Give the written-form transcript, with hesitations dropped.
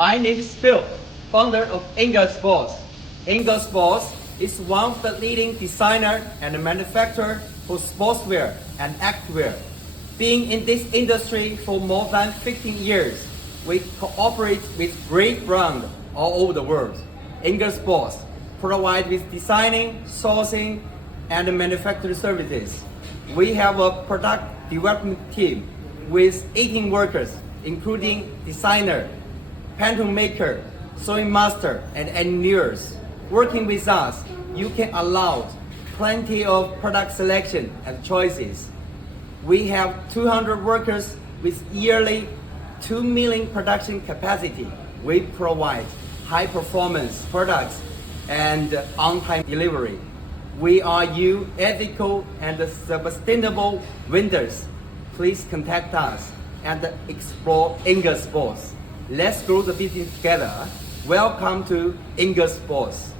My name is Phil, founder of Ingorsports. Ingorsports is one of the leading designer and manufacturer for sportswear and activewear. Being in this industry for more than 15 years, we cooperate with great brands all over the world. Ingorsports provides with designing, sourcing, and manufacturing services. We have a product development team with 18 workers, including designer, pantone maker, sewing master, and engineers. Working with us, you can allow plenty of product selection and choices. We have 200 workers with yearly 2 million production capacity. We provide high performance products and on-time delivery. We are you ethical and sustainable vendors. Please contact us and explore Ingorsports. Let's grow the business together. Welcome to Ingorsports.